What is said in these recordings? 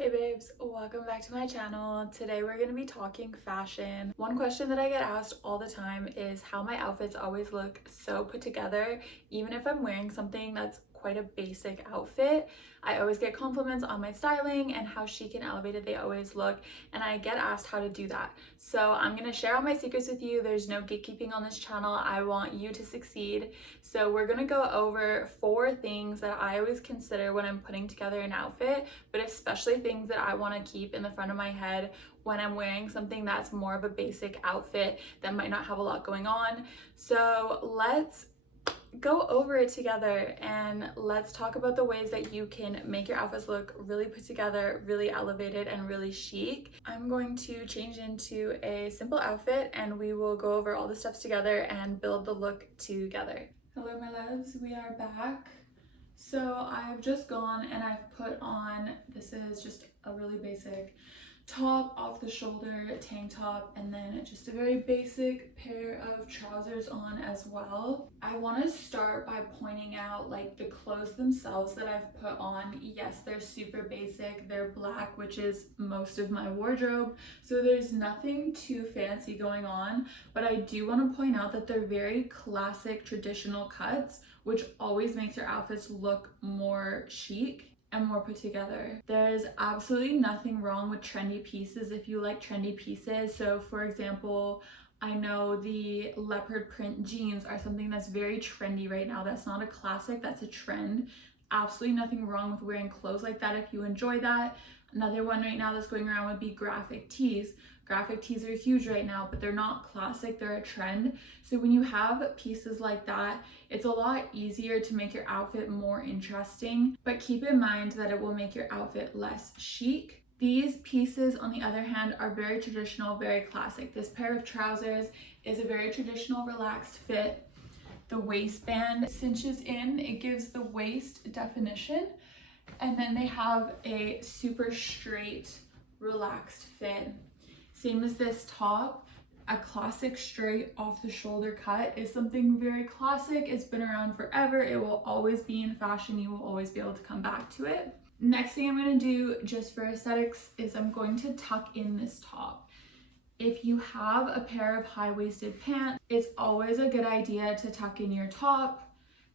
Hey babes, welcome back to my channel. Today we're going to be talking fashion. One question that I get asked all the time is how my outfits always look so put together, even if I'm wearing something that's quite a basic outfit. I always get compliments on my styling and how chic and elevated they always look, and I get asked how to do that. So I'm going to share all my secrets with you. There's no gatekeeping on this channel. I want you to succeed. So we're going to go over 4 things that I always consider when I'm putting together an outfit, but especially things that I want to keep in the front of my head when I'm wearing something that's more of a basic outfit that might not have a lot going on. So let's go over it together and let's talk about the ways that you can make your outfits look really put together, really elevated, and really chic. I'm going to change into a simple outfit and we will go over all the steps together and build the look together. Hello my loves, we are back. So I've just gone and I've put on, this is just a really basic top, off the shoulder tank top, and then just a very basic pair of trousers on as well. I want to start by pointing out like the clothes themselves that I've put on. Yes, they're super basic. They're black, which is most of my wardrobe, so there's nothing too fancy going on, but I do want to point out that they're very classic traditional cuts, which always makes your outfits look more chic and more put together. There's absolutely nothing wrong with trendy pieces if you like trendy pieces. So for example, I know the leopard print jeans are something that's very trendy right now. That's not a classic, that's a trend. Absolutely nothing wrong with wearing clothes like that if you enjoy that. Another one right now that's going around would be graphic tees. Graphic tees are huge right now, but they're not classic, they're a trend. So when you have pieces like that, it's a lot easier to make your outfit more interesting, but keep in mind that it will make your outfit less chic. These pieces, on the other hand, are very traditional, very classic. This pair of trousers is a very traditional, relaxed fit. The waistband cinches in, it gives the waist definition, and then they have a super straight, relaxed fit. Same as this top, a classic straight off the shoulder cut is something very classic. It's been around forever. It will always be in fashion. You will always be able to come back to it. Next thing I'm going to do just for aesthetics is I'm going to tuck in this top. If you have a pair of high-waisted pants, it's always a good idea to tuck in your top,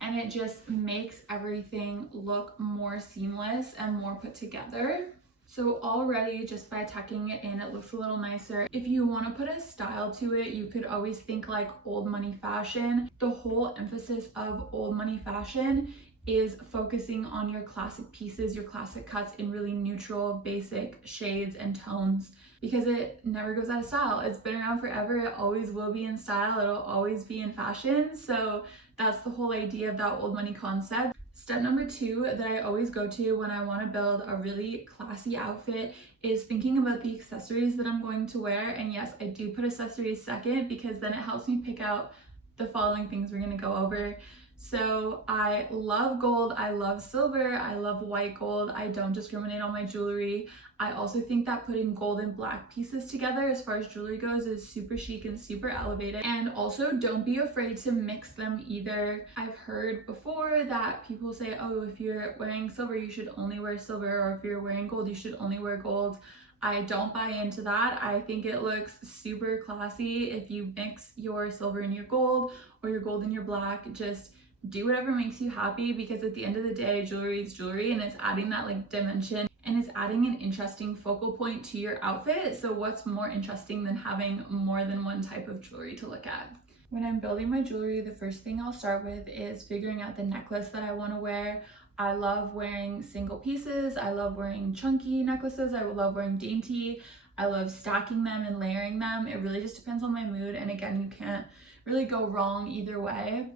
and it just makes everything look more seamless and more put together. So already just by tucking it in, it looks a little nicer. If you want to put a style to it, you could always think like old money fashion. The whole emphasis of old money fashion is focusing on your classic pieces, your classic cuts in really neutral, basic shades and tones, because it never goes out of style. It's been around forever. It always will be in style. It'll always be in fashion. So that's the whole idea of that old money concept. Step number 2 that I always go to when I want to build a really classy outfit is thinking about the accessories that I'm going to wear. And yes, I do put accessories second because then it helps me pick out the following things we're going to go over. So I love gold, I love silver, I love white gold. I don't discriminate on my jewelry. I also think that putting gold and black pieces together as far as jewelry goes is super chic and super elevated. And also don't be afraid to mix them either. I've heard before that people say, oh, if you're wearing silver, you should only wear silver, or if you're wearing gold, you should only wear gold. I don't buy into that. I think it looks super classy if you mix your silver and your gold, or your gold and your black. Just do whatever makes you happy, because at the end of the day, jewelry is jewelry, and it's adding that like dimension, and it's adding an interesting focal point to your outfit. So what's more interesting than having more than one type of jewelry to look at? When I'm building my jewelry, the first thing I'll start with is figuring out the necklace that I want to wear. I love wearing single pieces. I love wearing chunky necklaces. I love wearing dainty. I love stacking them and layering them. It really just depends on my mood. And again, you can't really go wrong either way.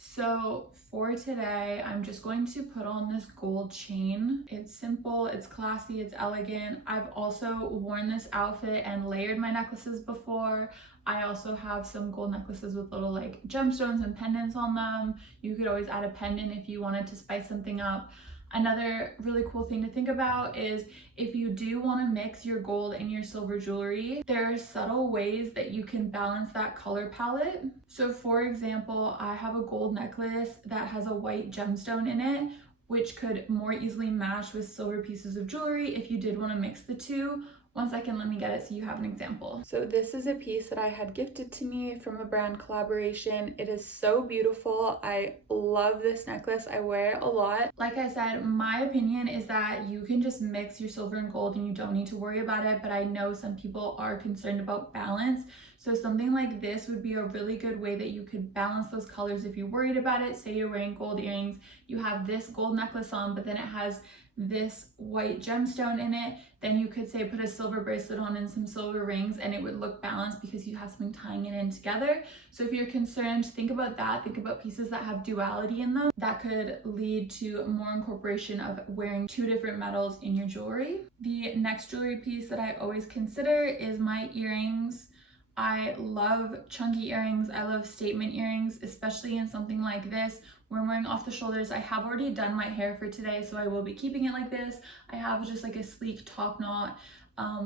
So for today, I'm just going to put on this gold chain. It's simple, it's classy, it's elegant. I've also worn this outfit and layered my necklaces before. I also have some gold necklaces with little like gemstones and pendants on them. You could always add a pendant if you wanted to spice something up. Another really cool thing to think about is if you do want to mix your gold and your silver jewelry, there are subtle ways that you can balance that color palette. So for example, I have a gold necklace that has a white gemstone in it. which could more easily match with silver pieces of jewelry if you did want to mix the two. One second, let me get it so you have an example. So this is a piece that I had gifted to me from a brand collaboration. It is so beautiful. I love this necklace. I wear it a lot. Like I said, my opinion is that you can just mix your silver and gold and you don't need to worry about it, but I know some people are concerned about balance. So something like this would be a really good way that you could balance those colors if you're worried about it. Say you're wearing gold earrings, you have this gold necklace on, but then it has this white gemstone in it, then you could say put a silver bracelet on and some silver rings and it would look balanced because you have something tying it in together. So if you're concerned, think about that. Think about pieces that have duality in them. That could lead to more incorporation of wearing two different metals in your jewelry. The next jewelry piece that I always consider is my earrings. I love chunky earrings. I love statement earrings, especially in something like this where I'm wearing off the shoulders. I have already done my hair for today, so I will be keeping it like this. I have just like a sleek top knot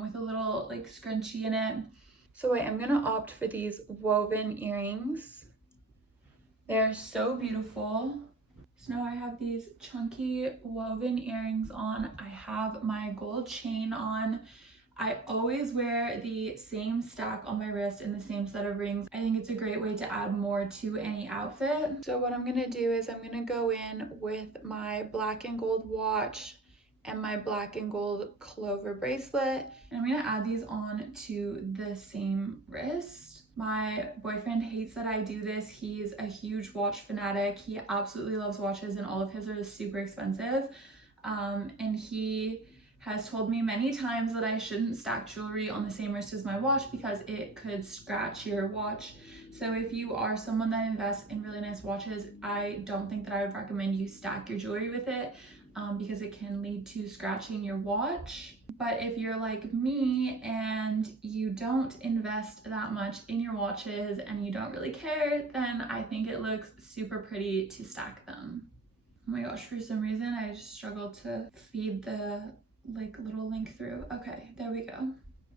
with a little like scrunchie in it. So I am gonna opt for these woven earrings. They're so beautiful. So now I have these chunky woven earrings on. I have my gold chain on. I always wear the same stack on my wrist and the same set of rings. I think it's a great way to add more to any outfit. So what I'm gonna do is I'm gonna go in with my black and gold watch and my black and gold clover bracelet. And I'm gonna add these on to the same wrist. My boyfriend hates that I do this. He's a huge watch fanatic. He absolutely loves watches and all of his are super expensive. And he has told me many times that I shouldn't stack jewelry on the same wrist as my watch because it could scratch your watch. So if you are someone that invests in really nice watches, I don't think that I would recommend you stack your jewelry with it because it can lead to scratching your watch. But if you're like me and you don't invest that much in your watches and you don't really care, then I think it looks super pretty to stack them. Oh my gosh, for some reason I just struggle to feed the like little link through. Okay, there we go.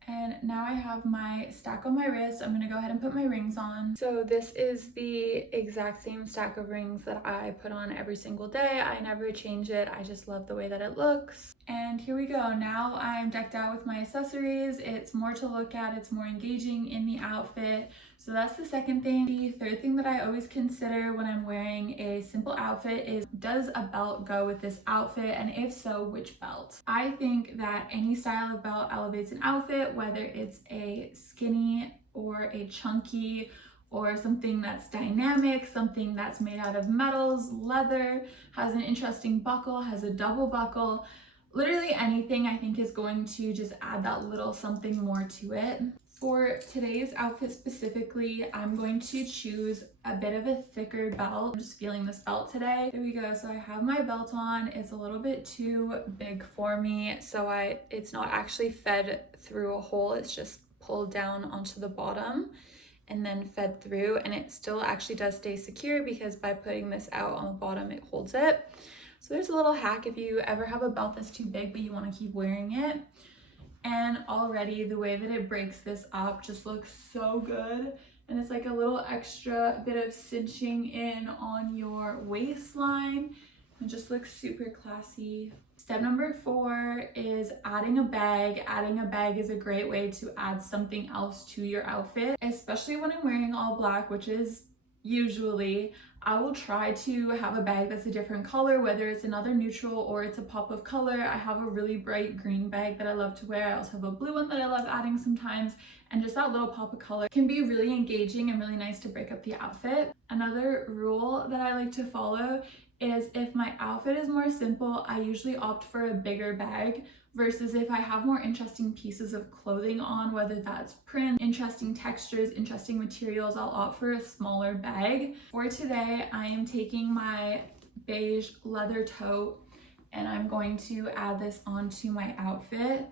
And now I have my stack on my wrist. I'm gonna go ahead and put my rings on. So this is the exact same stack of rings that I put on every single day. I never change it. I just love the way that it looks. And here we go. Now I'm decked out with my accessories. It's more to look at. It's more engaging in the outfit. So that's the second thing. The third thing that I always consider when I'm wearing a simple outfit is, does a belt go with this outfit? And if so, which belt? I think that any style of belt elevates an outfit, whether it's a skinny or a chunky or something that's dynamic, something that's made out of metals, leather, has an interesting buckle, has a double buckle. Literally anything I think is going to just add that little something more to it. For today's outfit specifically, I'm going to choose a bit of a thicker belt. I'm just feeling this belt today. There we go. So I have my belt on. It's a little bit too big for me. So it's not actually fed through a hole. It's just pulled down onto the bottom and then fed through. And it still actually does stay secure because by putting this out on the bottom, it holds it. So there's a little hack if you ever have a belt that's too big, but you want to keep wearing it. And already the way that it breaks this up just looks so good. And it's like a little extra bit of cinching in on your waistline. It just looks super classy. Step number 4 is adding a bag. Adding a bag is a great way to add something else to your outfit, especially when I'm wearing all black, which is usually. I will try to have a bag that's a different color, whether it's another neutral or it's a pop of color. I have a really bright green bag that I love to wear. I also have a blue one that I love adding sometimes, and just that little pop of color can be really engaging and really nice to break up the outfit. Another rule that I like to follow is if my outfit is more simple, I usually opt for a bigger bag versus if I have more interesting pieces of clothing on, whether that's print, interesting textures, interesting materials, I'll opt for a smaller bag. For today, I am taking my beige leather tote and I'm going to add this onto my outfit.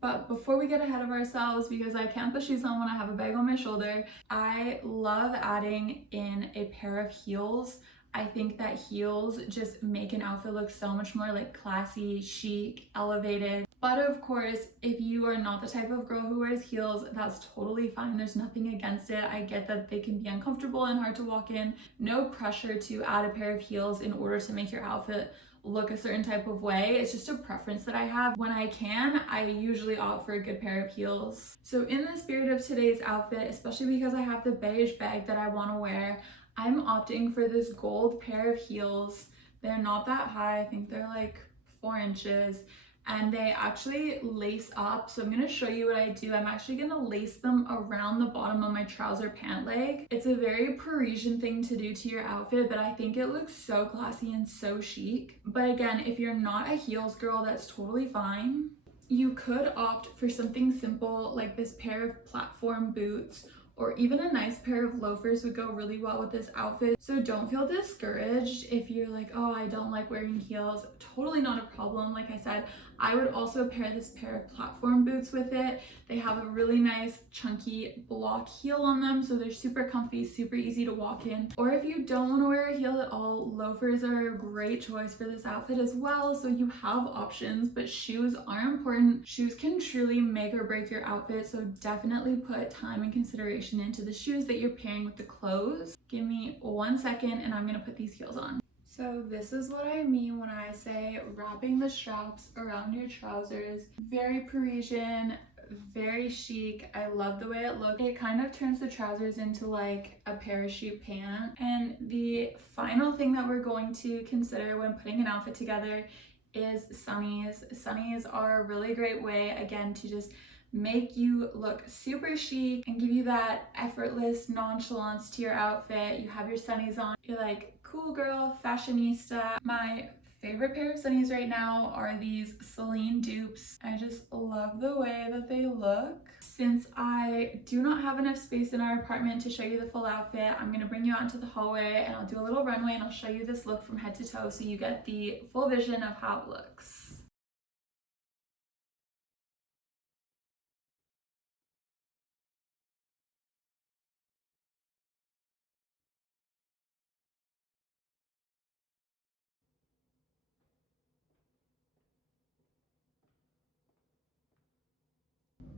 But before we get ahead of ourselves, because I can't put shoes on when I have a bag on my shoulder, I love adding in a pair of heels. I think that heels just make an outfit look so much more like classy, chic, elevated. But of course, if you are not the type of girl who wears heels, that's totally fine. There's nothing against it. I get that they can be uncomfortable and hard to walk in. No pressure to add a pair of heels in order to make your outfit look a certain type of way. It's just a preference that I have. When I can, I usually opt for a good pair of heels. So in the spirit of today's outfit, especially because I have the beige bag that I want to wear, I'm opting for this gold pair of heels. They're not that high. I think they're like 4 inches. And they actually lace up. So I'm gonna show you what I do. I'm actually gonna lace them around the bottom of my trouser pant leg. It's a very Parisian thing to do to your outfit, but I think it looks so classy and so chic. But again, if you're not a heels girl, that's totally fine. You could opt for something simple like this pair of platform boots, or even a nice pair of loafers would go really well with this outfit. So don't feel discouraged if you're like, oh, I don't like wearing heels. Totally not a problem. Like I said, I would also pair this pair of platform boots with it. They have a really nice chunky block heel on them, so they're super comfy, super easy to walk in. Or if you don't want to wear a heel at all, loafers are a great choice for this outfit as well. So you have options, but shoes are important. Shoes can truly make or break your outfit, so definitely put time and consideration into the shoes that you're pairing with the clothes. Give me 1 second and I'm gonna put these heels on. So this is what I mean when I say wrapping the straps around your trousers. Very Parisian, very chic. I love the way it looks. It kind of turns the trousers into like a parachute pant. And the final thing that we're going to consider when putting an outfit together is sunnies. Sunnies are a really great way, again, to just make you look super chic and give you that effortless nonchalance to your outfit. You have your sunnies on, you're like, cool girl, fashionista. My favorite pair of sunnies right now are these Celine dupes. I just love the way that they look. Since I do not have enough space in our apartment to show you the full outfit, I'm gonna bring you out into the hallway and I'll do a little runway and I'll show you this look from head to toe so you get the full vision of how it looks.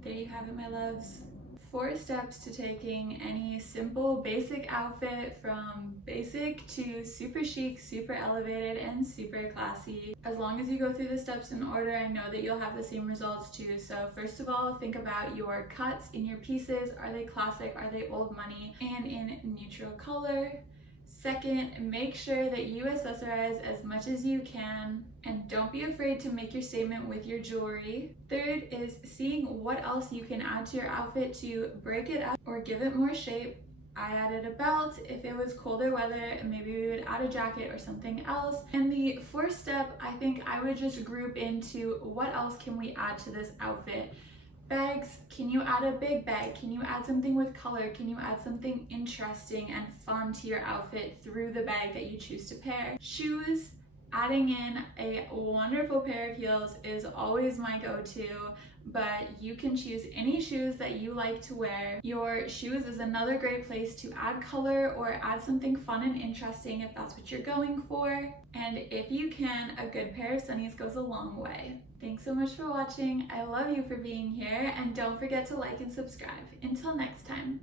There you have it, my loves. 4 steps to taking any simple basic outfit from basic to super chic, super elevated, and super classy. As long as you go through the steps in order, I know that you'll have the same results too. So first of all, think about your cuts in your pieces. Are they classic? Are they old money? And in neutral color? Second, make sure that you accessorize as much as you can and don't be afraid to make your statement with your jewelry. Third is seeing what else you can add to your outfit to break it up or give it more shape. I added a belt. If it was colder weather, maybe we would add a jacket or something else. And the fourth step, I think I would just group into what else can we add to this outfit. Bags, can you add a big bag? Can you add something with color? Can you add something interesting and fun to your outfit through the bag that you choose to pair? Shoes, adding in a wonderful pair of heels is always my go-to, but you can choose any shoes that you like to wear. Your shoes is another great place to add color or add something fun and interesting if that's what you're going for. And if you can, a good pair of sunnies goes a long way. Thanks so much for watching. I love you for being here, and don't forget to like and subscribe. Until next time.